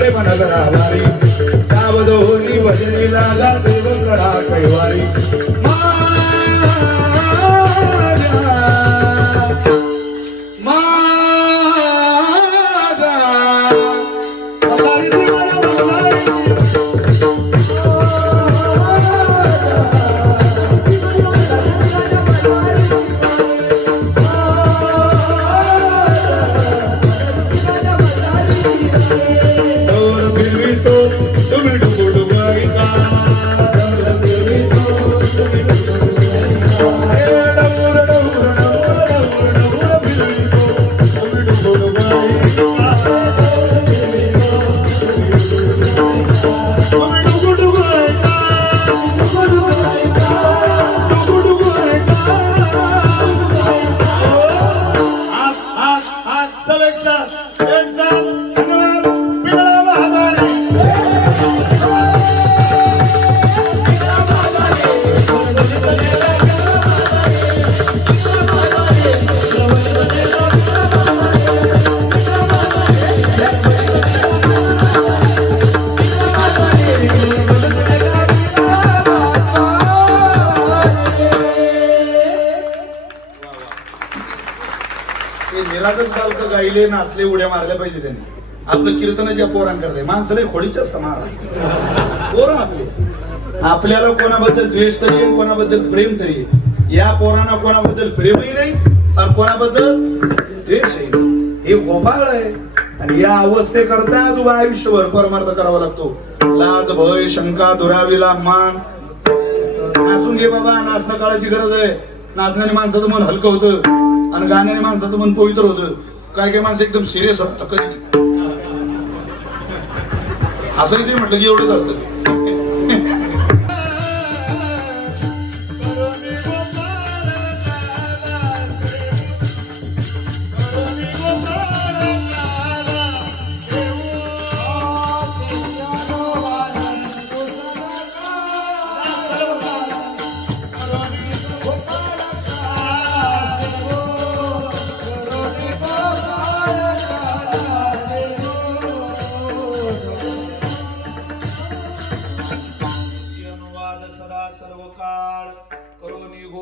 प्रेम प्रेमानं जरा हवारी त्या बदोनी भजनी देव करा कैवारी. ते बालक गायले नाचले उड्या मारल्या पाहिजे त्यांनी. आपलं कीर्तनाच्या पोरांकडे माणसं लय खोडीच असतं महाराज. पोरं आपले. आपल्याला कोणाबद्दल द्वेष तरी कोणाबद्दल प्रेम तरी. या पोरांना कोणाबद्दल प्रेमही नाही आणि कोणाबद्दल द्वेष हे गोपाळ आहे. आणि या अवस्थे अवस्थेकरता आजोबा आयुष्यभर परमार्थ करावा लागतो. लाज भय शंका दुराविला मान. नाचून घे बाबा नाचणं काळाची गरज आहे. नाचण्याने माणसाचं मन हलकं होतं. आणि गाण्याने माणसाचं मन पवित्र होतं. काय काय माणसं एकदम सिरियस असतं कधी? हसायचं म्हटलं की एवढंच असतं.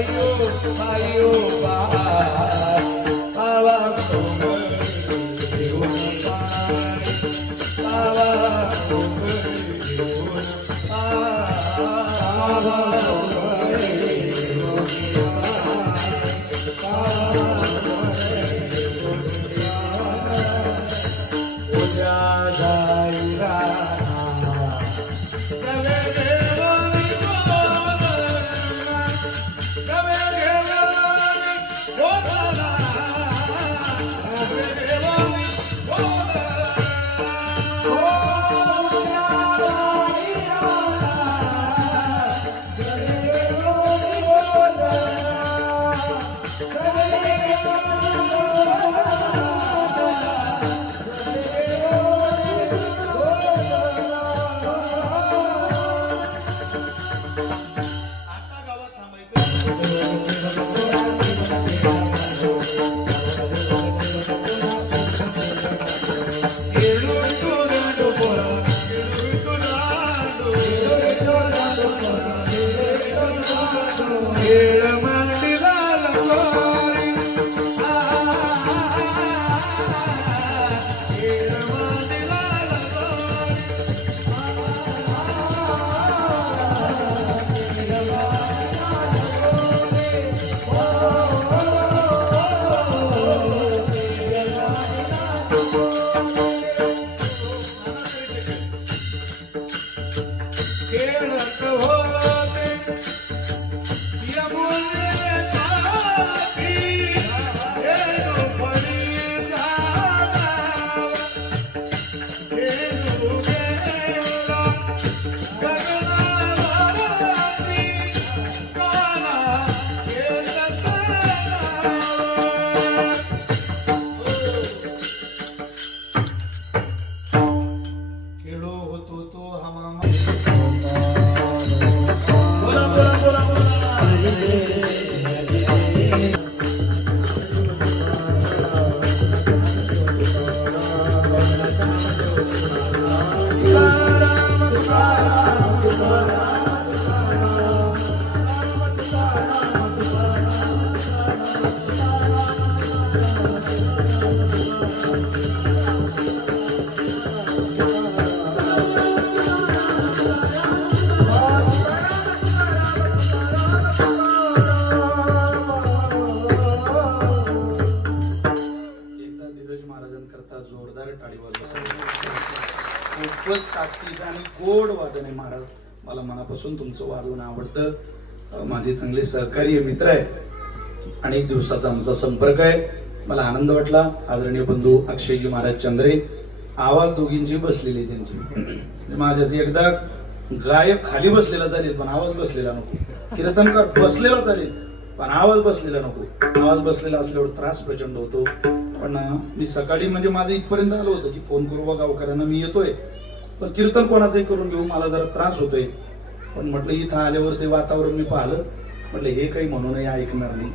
आयो आयो बाबा आता जोरदार टाळी वाजवा खूपच ताकदीचं आणि गोड वादन आहे महाराज मला मनापासून तुमचं वादून आवडतं. माझे चांगले सहकारी मित्र आहेत. अनेक दिवसाचा आमचा संपर्क आहे. मला आनंद वाटला. आदरणीय बंधू अक्षयजी महाराज चंद्रे आवाज दोघींची बसलेली आहे त्यांची. म्हणजे माझ्याशी एकदा गायक खाली बसलेला चालेल पण आवाज बसलेला नको. कीर्तनकार बसलेला चालेल. पण आवाज बसलेला नको. आवाज बसलेला असल्यावर त्रास प्रचंड होतो. पण मी सकाळी म्हणजे माझं इथपर्यंत आलं होतं की फोन करू बा गावकऱ्यांना मी येतोय. पण कीर्तन कोणाचंही करून घेऊ मला जरा त्रास होतोय. पण म्हटलं इथं आल्यावर ते वातावरण मी पाहिलं. म्हटलं हे काही म्हणून ऐकणार नाही.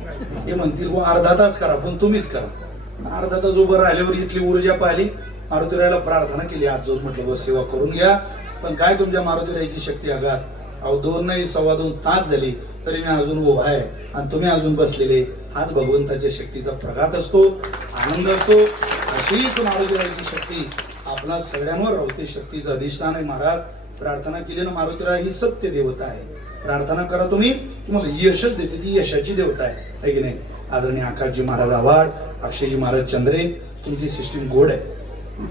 हे म्हणतील हो, अर्धा तास करा पण तुम्हीच करा. अर्धा तास उभं राहिल्यावर इथली ऊर्जा पाहिली. मारुतीरायला प्रार्थना केली आज जाऊन म्हटलं बस सेवा करून घ्या. पण काय तुमच्या मारुतीरायची शक्ती आघात? अहो दोन नाही सव्वा दोन तास झाली. तरी मी अजून उभा आहे. आणि तुम्ही अजून बसलेले हाच भगवंताच्या शक्तीचा प्रघात असतो आनंद असतो. अशीच मारुतीरायची शक्ती आपला सगळ्यांवर राहते. शक्तीचं अधिष्ठान आहे महाराज. प्रार्थना केली ना मारुतीराय ही सत्य देवता आहे. प्रार्थना करा तुम्ही तुम्हाला यशच देते. ती यशाची देवता आहे. की नाही? आदरणीय आकाशजी महाराज आव्हाड अक्षयजी महाराज चंद्रे तुमची सिस्टीम गोड आहे.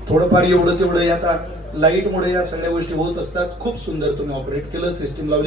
थोडंफार एवढं तेवढं आता लाइट मुळे या सगळ्या गोष्टी होत असतात. खूप सुंदर तुम्ही ऑपरेट केलं सिस्टीम लावली.